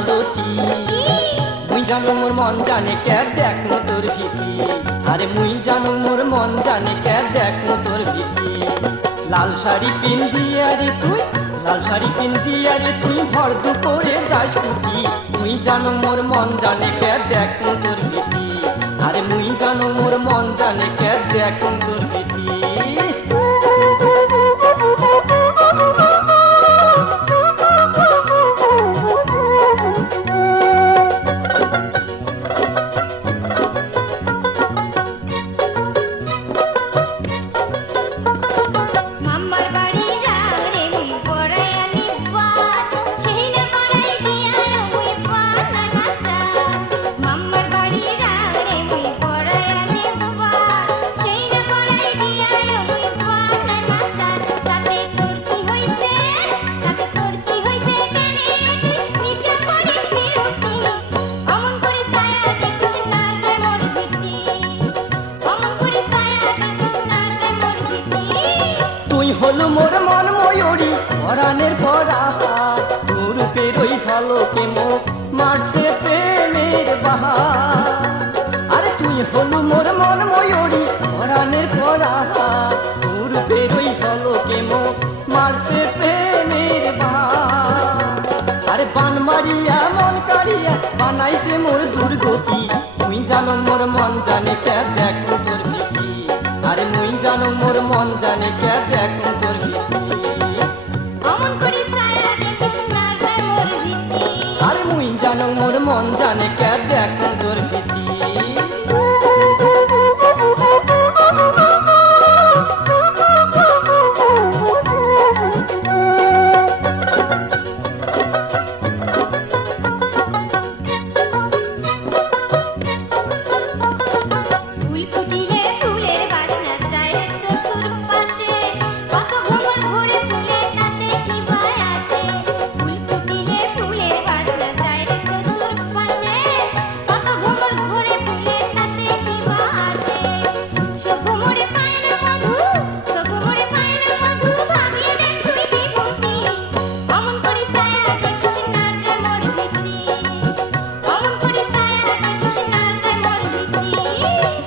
মালতী মুই জানো মোর মন জানে কে দেখো তোর ভীতি আরে মুই জানো মোর মন জানে কে দেখো তোর ভীতি লাল শাড়ি পিন্দি আরে তুই লাল শাড়ি পিন্দি আরে তুই ভর দুপুরে যাস কুতি মুই জানো মোর মন জানে কে দেখো তোর ভীতি আরে মুই জানো মোর মন জানে কে দেখো তোর ভীতি হলো মোর মন ময়ূরী পরাণের পরা তোর পেরোই ঝলকে মুখ মারছে প্রেমের বাহার আরে তুই হলো মোর মন ময়ূরী পরাণের পরা তোর পেরোই ঝলকে মুখ মারছে প্রেমের বাহার আরে বান মারিয়া মন কাড়িয়া বানাইছে মোর দুর্গতি তুই জানো মোর মন জানে কে দেখো তোর ভীতি আরে মুই জানো মোর মন জানে কে দেখো তোর ভীতি অমন করি ছায়া দেখিস না রে মোর ভীতি আরে মুই জানো মোর মন জানে কে দেখো তোর ভীতি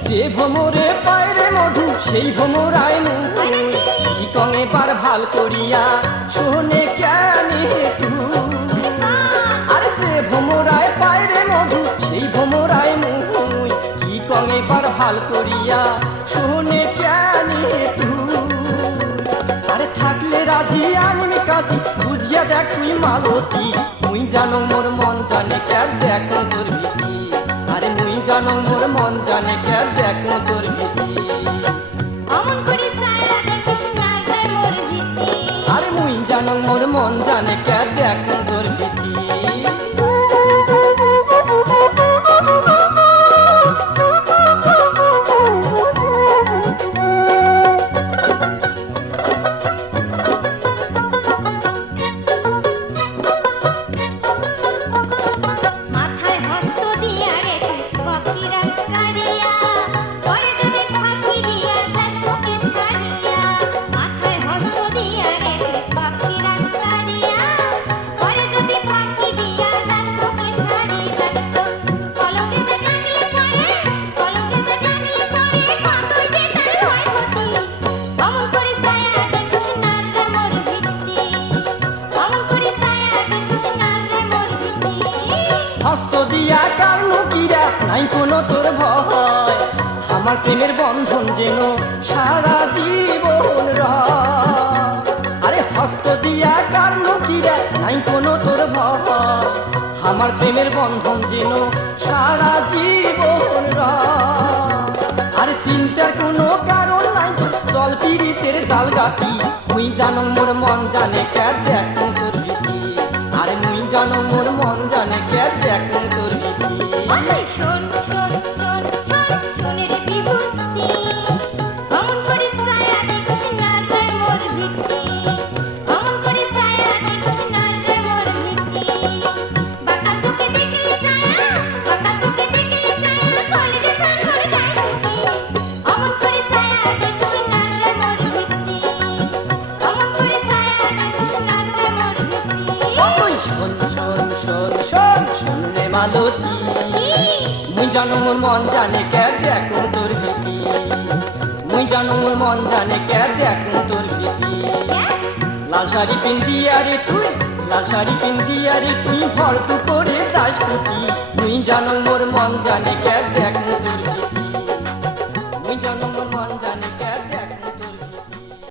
যে ভ্রমরে পায়রে মধু সেই ভ্রমরায় মুই কি কঙে বার ভাল করিয়া শোনে কেনে তুই আরে যে ভ্রমরায় পায়রে মধু সেই ভ্রমরায় মুই কি কঙে বার ভাল করিয়া শোনে কেনে তুই আরে থাকলে রাজি আনমি কাজী বুঝিয়া দেখ তুই মালতী মুই জানো মোর মন জানে কে দেখো তোর ভীতি আরে মুই জানো মোর মন জানে কে দেখো তোর ভীতি অমন করি ছায়া দেখিস না রে মোর ভীতি আরে মুই জানো মোর মন জানে কে দেখো তোর ভীতি হস্ত দিয়া কারণ কিরা নাই কোনো তোর ভয় আমার প্রেমের বন্ধন যেন সারা জীবন রয় আরে হস্ত দিয়া কারণ কিরা নাই কোনো তোর ভয় আমার প্রেমের বন্ধন যেন সারা জীবন রয় আর চিন্তার কোনো কারণ নাই তো চল পীড়িতের জাল গাতি মুই জানো মোর মন জানে কে দেখো তোর ভীতি আরে মুই জানো মোর মন জানে কে দেখো তোর ভীতি শোন শোন শোন শোন শোনে রে বিভূতি অমন করি ছায়া দেখিস না রে মোর ভীতি অমন করি ছায়া দেখিস না রে মোর ভীতি বাঁকা চোখে দেখলি ছায়া বাঁকা চোখে দেখলি ছায়া বলে যে প্রাণ মরে যায় সুখী অমন করি ছায়া দেখিস না রে মোর ভীতি অমন করি ছায়া দেখিস না রে মোর ভীতি শোন শোন শোন শোন মালতী মুই জানো মোর মন জানে কে দেখো তোর ভীতি মুই জানো মোর মন জানে কে দেখো তোর ভীতি লাল শাড়ি পিন্দি আরে তুই লাল শাড়ি পিন্দি আরে তুই ভর তু করে যাস কুটি মুই জানো মোর মন জানে কে দেখো তোর ভীতি